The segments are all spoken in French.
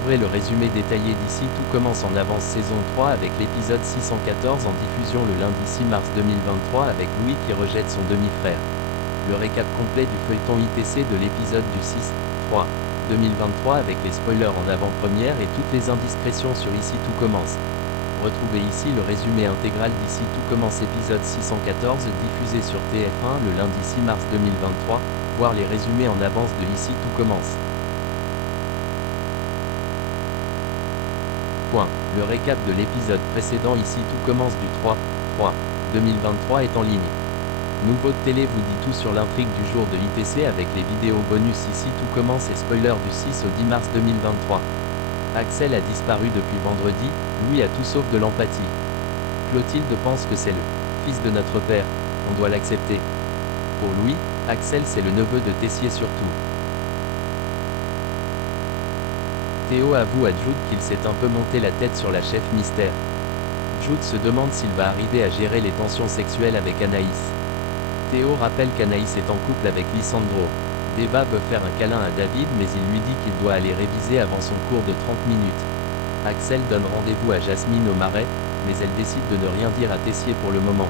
Découvrez le résumé détaillé d'ici Tout commence en avance saison 3 avec l'épisode 614 en diffusion le lundi 6 mars 2023 avec Louis qui rejette son demi-frère. Le récap complet du feuilleton ITC de l'épisode du 6-3 2023 avec les spoilers en avant-première et toutes les indiscrétions sur Ici Tout commence. Retrouvez ici le résumé intégral d'Ici Tout commence épisode 614 diffusé sur TF1 le lundi 6 mars 2023, voir les résumés en avance de Ici Tout commence. Le récap de l'épisode précédent Ici Tout commence du 3-3-2023 est en ligne. Nouveau de télé vous dit tout sur l'intrigue du jour de ITC avec les vidéos bonus Ici Tout commence et spoiler du 6 au 10 mars 2023. Axel a disparu depuis vendredi, Louis a tout sauf de l'empathie. Clotilde pense que c'est le fils de notre père, on doit l'accepter. Pour Louis, Axel c'est le neveu de Tessier surtout. Théo avoue à Jude qu'il s'est un peu monté la tête sur la chef mystère. Jude se demande s'il va arriver à gérer les tensions sexuelles avec Anaïs. Théo rappelle qu'Anaïs est en couple avec Lisandro. Deva veut faire un câlin à David mais il lui dit qu'il doit aller réviser avant son cours de 30 minutes. Axel donne rendez-vous à Jasmine au Marais, mais elle décide de ne rien dire à Tessier pour le moment.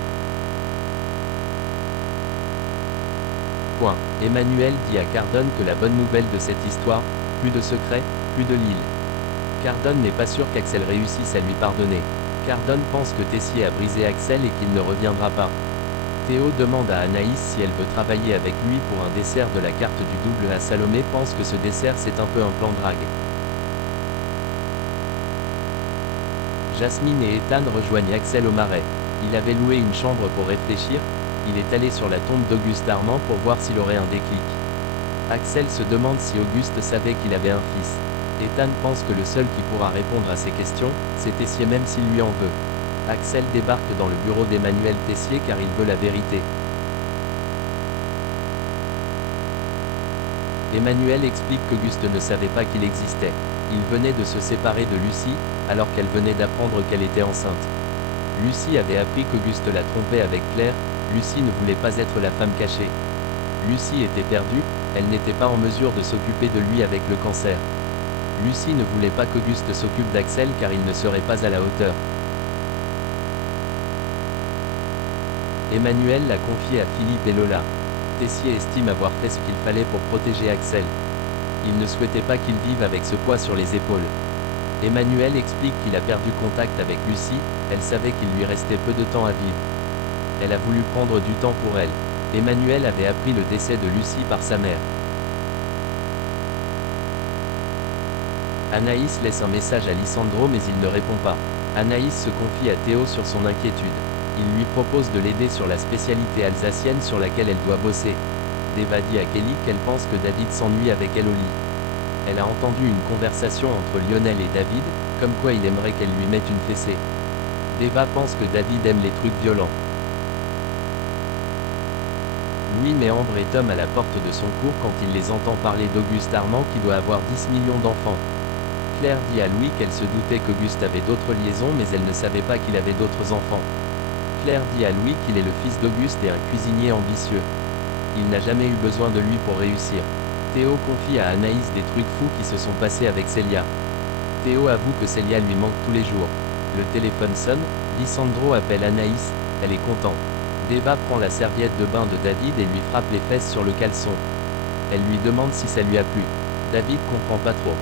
Emmanuel dit à Cardone que la bonne nouvelle de cette histoire, plus de secrets, plus de Lille. Cardone n'est pas sûr qu'Axel réussisse à lui pardonner. Cardone pense que Tessier a brisé Axel et qu'il ne reviendra pas. Théo demande à Anaïs si elle veut travailler avec lui pour un dessert de la carte du double à Salomé pense que ce dessert c'est un peu un plan drague. Jasmine et Ethan rejoignent Axel au Marais. Il avait loué une chambre pour réfléchir, il est allé sur la tombe d'Auguste Armand pour voir s'il aurait un déclic. Axel se demande si Auguste savait qu'il avait un fils. Ethan pense que le seul qui pourra répondre à ces questions, c'est Tessier même s'il lui en veut. Axel débarque dans le bureau d'Emmanuel Tessier car il veut la vérité. Emmanuel explique qu'Auguste ne savait pas qu'il existait. Il venait de se séparer de Lucie, alors qu'elle venait d'apprendre qu'elle était enceinte. Lucie avait appris qu'Auguste la trompait avec Claire, Lucie ne voulait pas être la femme cachée. Lucie était perdue, elle n'était pas en mesure de s'occuper de lui avec le cancer. Lucie ne voulait pas qu'Auguste s'occupe d'Axel car il ne serait pas à la hauteur. Emmanuel l'a confié à Philippe et Lola. Tessier estime avoir fait ce qu'il fallait pour protéger Axel. Il ne souhaitait pas qu'il vive avec ce poids sur les épaules. Emmanuel explique qu'il a perdu contact avec Lucie, elle savait qu'il lui restait peu de temps à vivre. Elle a voulu prendre du temps pour elle. Emmanuel avait appris le décès de Lucie par sa mère. Anaïs laisse un message à Lisandro mais il ne répond pas. Anaïs se confie à Théo sur son inquiétude. Il lui propose de l'aider sur la spécialité alsacienne sur laquelle elle doit bosser. Deva dit à Kelly qu'elle pense que David s'ennuie avec elle au lit. Elle a entendu une conversation entre Lionel et David, comme quoi il aimerait qu'elle lui mette une fessée. Deva pense que David aime les trucs violents. Louis met Ambre et Tom à la porte de son cours quand il les entend parler d'Auguste Armand qui doit avoir 10 millions d'enfants. Claire dit à Louis qu'elle se doutait qu'Auguste avait d'autres liaisons mais elle ne savait pas qu'il avait d'autres enfants. Claire dit à Louis qu'il est le fils d'Auguste et un cuisinier ambitieux. Il n'a jamais eu besoin de lui pour réussir. Théo confie à Anaïs des trucs fous qui se sont passés avec Célia. Théo avoue que Célia lui manque tous les jours. Le téléphone sonne, Lisandro appelle Anaïs, elle est contente. Deva prend la serviette de bain de David et lui frappe les fesses sur le caleçon. Elle lui demande si ça lui a plu. David comprend pas trop.